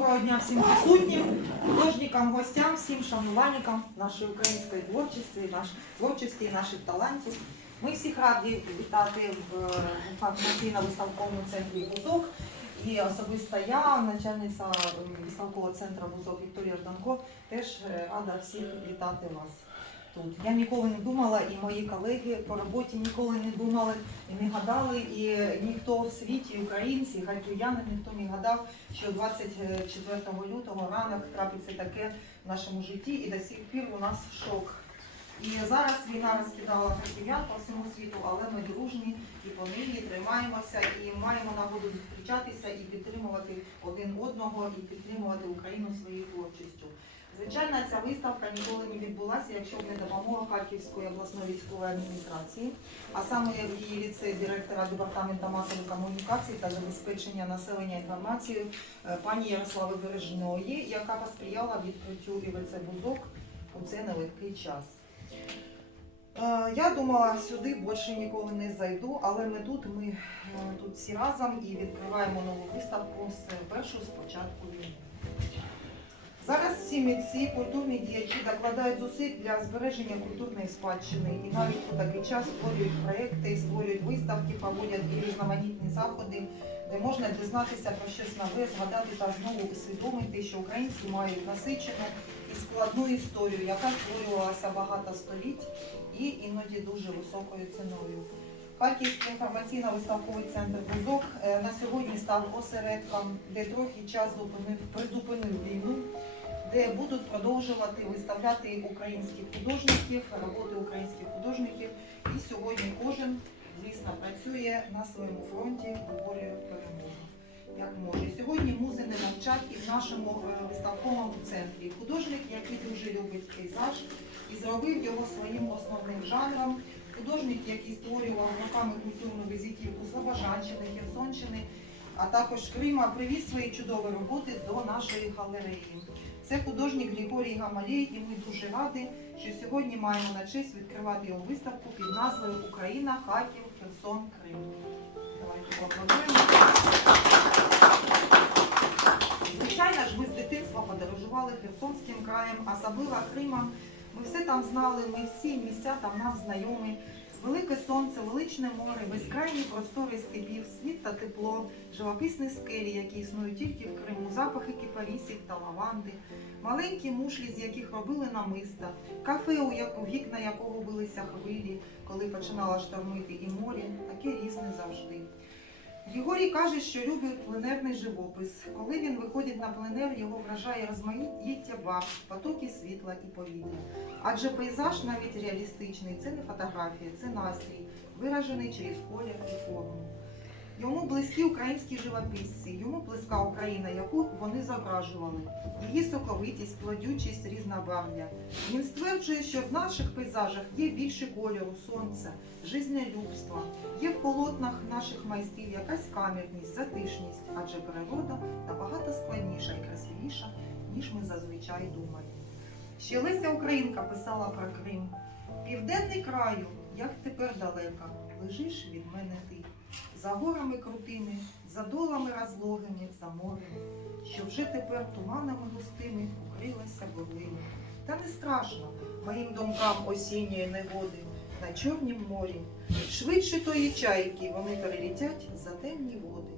Доброго дня всім присутнім, художникам, гостям, всім шанувальникам нашої української творчості, наш, творчості і наших талантів. Ми всіх раді вітати в е, інформаційно-виставковому центрі «Бузок». І особисто я, начальниця виставкового центру «Бузок» Вікторія Жданко, теж е, рада всіх вітати вас тут. Я ніколи не думала, і мої колеги по роботі ніколи не думали не гадали, і ніхто в світі, українці, харків'яни, ніхто не гадав, що 24 лютого ранок трапиться таке в нашому житті, і до сих пір у нас шок. І зараз війна розкидала харків'ян по всьому світу, але ми дружні і по ній тримаємося і маємо нагоду зустрічатися і підтримувати один одного, і підтримувати Україну своєю творчістю. Звичайно, ця виставка ніколи не відбулася, якщо б не допомога Харківської обласної військової адміністрації, а саме її ліцеї директора департаменту масових комунікацій та забезпечення населення інформацією е, пані Ярослави Бережної, яка посприяла відкриттю ІВЦ Бузок у цей нелегкий час. Е, Я думала, сюди більше ніколи не зайду, але ми тут, ми е, тут всі разом і відкриваємо нову виставку з першу з початку війни. Зараз всі митці, культурні діячі докладають зусиль для збереження культурної спадщини і навіть у такий час створюють проекти, створюють виставки, проводять і різноманітні заходи, де можна дізнатися про щось нове, згадати та знову усвідомити, що українці мають насичену і складну історію, яка створювалася багато століть і іноді дуже високою ціною. Харківський інформаційно-виставковий центр «Бузок» е, на сьогодні став осередком, де трохи час зупинив, призупинив війну, де будуть продовжувати виставляти українських художників, роботи українських художників. І сьогодні кожен, звісно, працює на своєму фронті, виборює перемогу. Як може. Сьогодні музи не навчать і в нашому е, виставковому центрі. Художник, який дуже любить пейзаж і зробив його своїм основним жанром. Художник, який створював руками культурну візитівку Слобожанщини, Херсонщини, а також Крима, привіз свої чудові роботи до нашої галереї. Це художник Григорій Гамалєй, і ми дуже раді, що сьогодні маємо на честь відкривати його виставку під назвою Україна, Харків, Херсон, Крим. Давайте поаплодуємо. Звичайно ж, ми з дитинства подорожували Херсонським краєм, особливо Кримом. Ми все там знали, ми всі місця там нам знайомі. Велике сонце, величне море, безкрайні простори степів, світ та тепло, живописні скелі, які існують тільки в Криму, запахи кіпарісів та лаванди, маленькі мушлі, з яких робили намиста, кафе, у яку вікна якого билися хвилі, коли починала штормити, і море, таке різне завжди. Григорій каже, що любить пленерний живопис. Коли він виходить на пленер, його вражає розмаїття баб, потоки світла і повітря. Адже пейзаж навіть реалістичний це не фотографія, це настрій, виражений через колір і форму. Йому близькі українські живописці, йому близька Україна, яку вони зображували, її соковитість, плодючість, різнобарв'я. Він стверджує, що в наших пейзажах є більше кольору, сонця, жизнелюбства, є в полотнах наших майстрів якась кам'яність, затишність, адже природа набагато складніша і красивіша, ніж ми зазвичай думаємо. Ще Леся Українка писала про Крим. Південний краю, як тепер далеко, лежиш від мене ти. За горами крутими, за долами розлогими, за морем, що вже тепер туманами густими укрилася бурлина. Та не страшно моїм думкам осінньої негоди на Чорнім морі. Швидше тої чайки вони перелітять за темні води.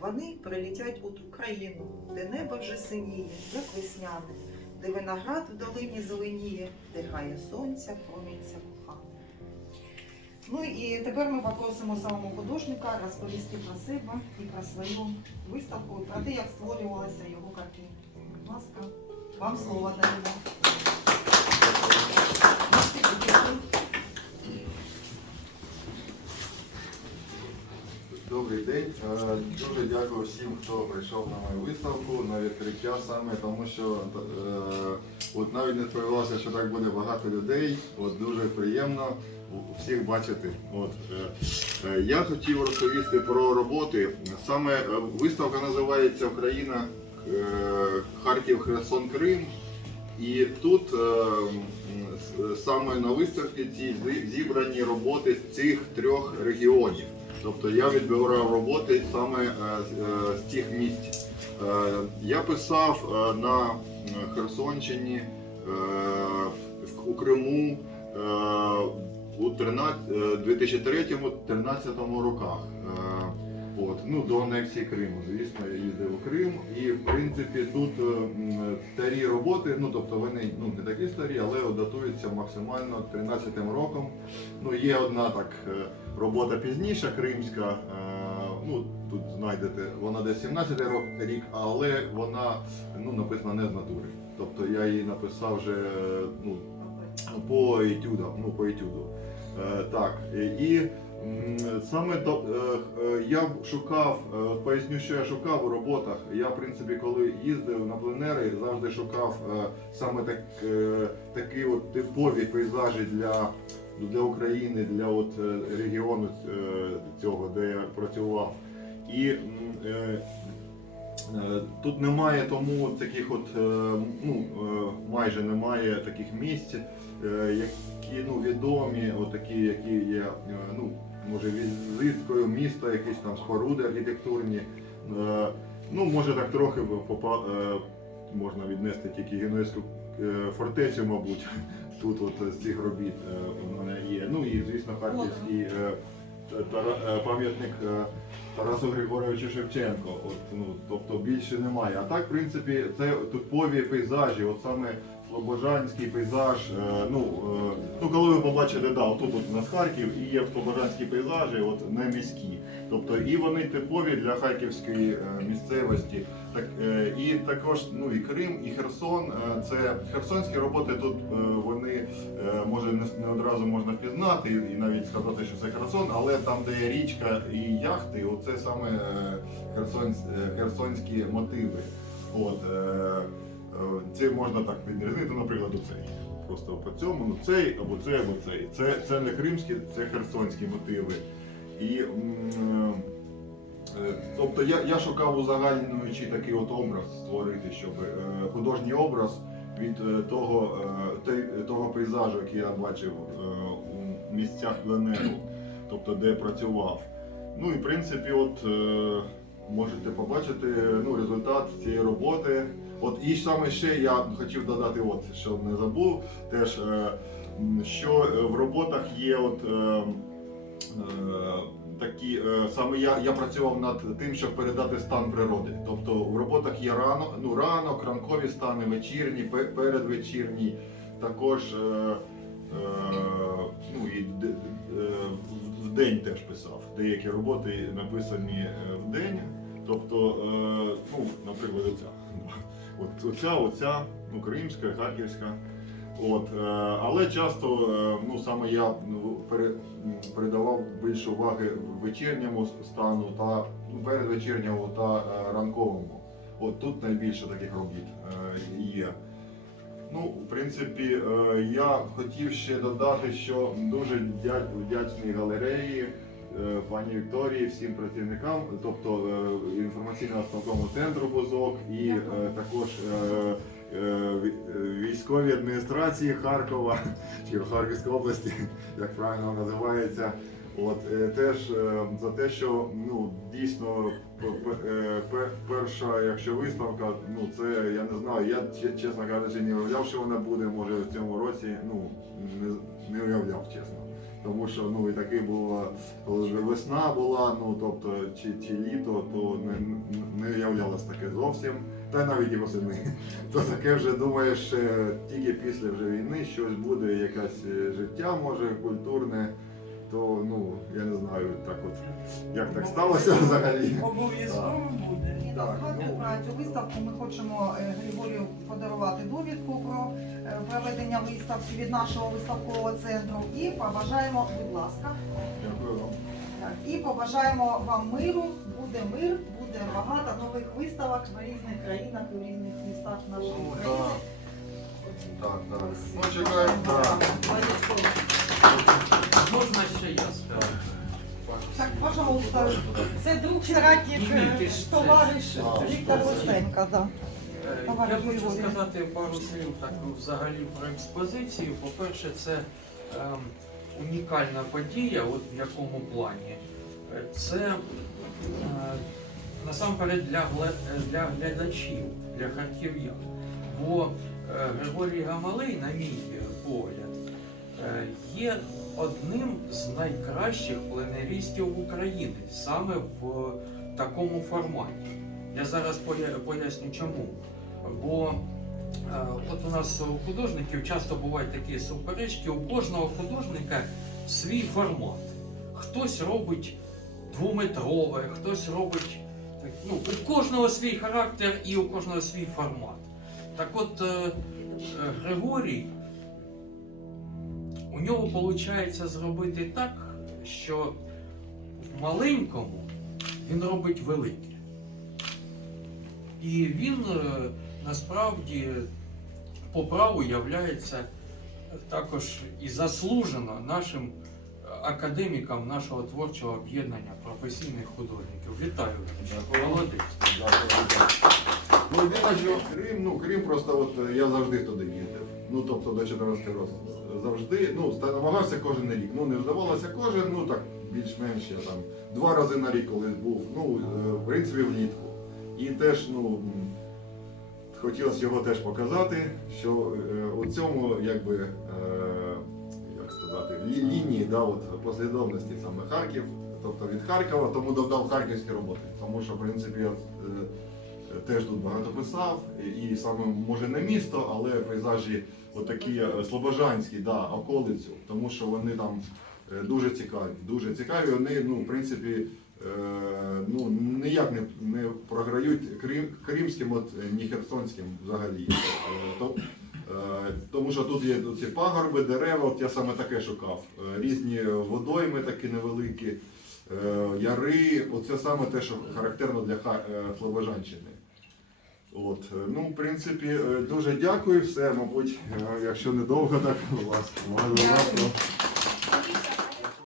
Вони прилітять у ту країну, де небо вже синіє, як весняне, де виноград в долині зеленіє, де грає сонця, промінця. Ну і тепер ми попросимо самого художника розповісти про себе і про свою виставку, про те, як створювалися його картини. Будь ласка, вам слово даємо. Добрий день. Е, Дуже дякую всім, хто прийшов на мою виставку, на відкриття саме, тому що е, от навіть не сподівався, що так буде багато людей. От дуже приємно всіх бачити. От, е, я хотів розповісти про роботи. Саме виставка називається Україна, Харків, Херсон, Крим. І тут саме на виставці ці зібрані роботи з цих трьох регіонів. Тобто я відбирав роботи саме е, з- е, з цих місць. Е, Я писав на Херсонщині, у Криму у 2003-2013 роках. От, ну, до анексії Криму, звісно, я їздив у Крим. І в принципі тут старі роботи, ну тобто вони ну, не такі старі, але датуються максимально 13-м роком. Ну, є одна так робота пізніша, кримська. е, Ну, тут знайдете, вона десь 17 рок- рік, але вона ну, написана не з натури. Тобто я її написав вже е, ну, по етюдам, ну, по етюду. Е, так, і саме я шукав, поясню, що я шукав у роботах. Я, в принципі, коли їздив на пленери, завжди шукав саме так, такі от типові пейзажі для, для України, для от, е, регіону е, цього, де я працював. І е, Тут немає тому таких от, ну, майже немає таких місць, які ну, відомі, такі, які є, ну, може, візиткою міста, якісь там споруди архітектурні. Ну, може так трохи попа, можна віднести тільки Генуезьку фортецю, мабуть, тут от з цих робіт е, у мене є. Ну і, звісно, Харківський е, е, пам'ятник е, Тарасу Григоровичу Шевченко. От, ну, тобто більше немає. А так, в принципі, це типові пейзажі, от саме Слобожанський пейзаж. е, ну, е, ну, коли ви побачите, да, отут от у нас Харків і є Слобожанські пейзажі, от не міські. Тобто і вони типові для харківської е, місцевості. Так, е, і також ну, і Крим, і Херсон. е, Це херсонські роботи тут е, вони може не, одразу можна впізнати і, навіть сказати, що це Херсон, але там, де є річка і яхти, оце саме херсонсь, херсонські мотиви. От, це можна так відрізнити, наприклад, оцей. Просто по цьому, ну цей або цей, або цей. Це, це не кримські, це херсонські мотиви. І я, я шукав узагальнюючий такий от образ створити, щоб е, художній образ від е, того, е, той- того пейзажу, який я бачив е, у місцях пленеру, тобто де працював. Ну і в принципі, от е, можете побачити ну, результат цієї роботи. От і саме ще я хотів додати, от що не забув, теж е, що е, в роботах є от. Е, Е, такі е, саме я, я працював над тим, щоб передати стан природи. Тобто в роботах є ранок, ну ранок, ранкові стани, вечірні, передвечірні, також е, е, ну, і е, в- день теж писав. Деякі роботи написані е, в день. Тобто, е, ну, наприклад, оця. От оця, оця, ну, харківська. От, е, але часто е, ну, саме я ну, передавав більше уваги вечірньому стану та передвечірньому та е, ранковому. От тут найбільше таких робіт є. Ну, в принципі, я хотів ще додати, що дуже вдячний галереї, пані Вікторії, всім працівникам, тобто інформаційного центру Бузок і також військовій адміністрації Харкова чи Харківської області, як правильно називається. От е, теж е, за те, що ну дійсно е, перша, якщо виставка, ну це я не знаю. Я чесно кажучи, не уявляв, що вона буде. Може в цьому році. Ну не, не уявляв, чесно. Тому що ну і таки було, коли вже весна була, ну тобто чи, чи літо, то не, не уявлялось таке зовсім. Та навіть і восени. То таке вже думаєш, е, тільки після вже війни щось буде, якесь е, життя може культурне. То ну я не знаю, так от як так сталося взагалі. Обов'язково буде. Так, згадую ну. про цю виставку ми хочемо е, Григорію подарувати довідку про проведення виставки від нашого виставкового центру. І побажаємо, будь ласка, Дякую вам. так, і побажаємо вам миру, буде мир, буде багато нових виставок в різних країнах і в різних містах нашої Ну, України. Так, так. Ось, Ну чекаємо. Так. Обов'язково. Можна ще я скажу? Так, пожалуйста. Це друг соратник, товариш Віктор Лисенко. Да. Е, Я хочу Григорій. сказати пару слів так взагалі про експозицію. По-перше, це ем, унікальна подія, от в якому плані. Е, Це е, насамперед для, е, для глядачів, для харків'ян. Бо е, Григорій Гамалей, на мій погляд, е, є одним з найкращих пленеристів України саме в такому форматі. Я зараз поясню чому. Бо от у нас у художників часто бувають такі суперечки, у кожного художника свій формат. Хтось робить двометрове, хтось робить. Ну, у кожного свій характер і у кожного свій формат. Так от е, е, Григорій, у нього виходить зробити так, що в маленькому він робить велике. І він е, насправді по праву являється також і заслужено нашим академіком нашого творчого об'єднання професійних художників. Вітаю, молодець. Ну, Крим, ну Крим просто от е, я завжди туди їздив. Ну тобто до 14 років. Завжди, ну, намагався кожен рік. Ну не вдавалося кожен, ну так більш-менш я там два рази на рік колись був. Ну, е, в принципі, влітку. І теж, ну. Хотілося його теж показати, що е, у цьому якби лінії да, от, послідовності саме Харків, тобто від Харкова, тому додав харківські роботи. Тому що, в принципі, я е, теж тут багато писав, і саме може не місто, але пейзажі отакі е, слобожанські, да, околицю, тому що вони там е, дуже цікаві. Дуже цікаві. Вони, ну, в принципі, е, ну, ніяк не, не програють крим, кримським, от, е, ні херсонським взагалі. Е, Тому що тут є ці пагорби, дерева, от я саме таке шукав. Е, Різні водойми такі невеликі, е, яри. Оце саме те, що характерно для е, Слобожанщини. От, е, ну, в принципі, е, дуже дякую. Все, мабуть, е, якщо недовго, так будь ласка.